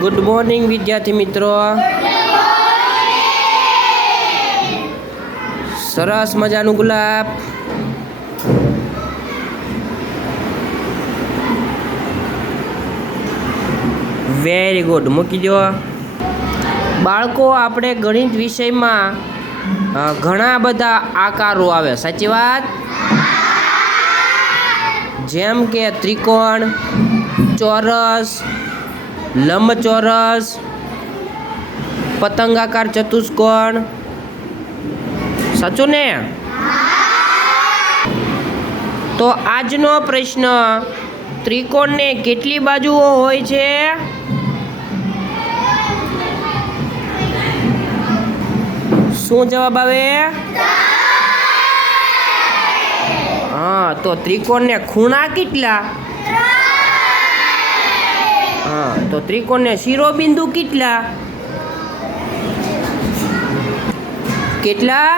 Good morning વિદ્યાર્થી મિત્રો. સરસ મજાનું ગુલાબ. Very good. મૂકી દો. બાળકો, આપણે ગણિત વિષયમાં ઘણા બધા આકારો આવે, સાચી વાત? જેમ કે ત્રિકોણ, ચોરસ, લંબચોરસ, પતંગાકાર ચતુષ્કોણ. સાચું ને? તો આજનો પ્રશ્ન, ત્રિકોણને કેટલી બાજુઓ હોય છે? શું જવાબ આવે? હા, તો ત્રિકોણને ખૂણા કેટલા? હા, તો ત્રિકોણને શિરોબિંદુ કેટલા? કેટલા?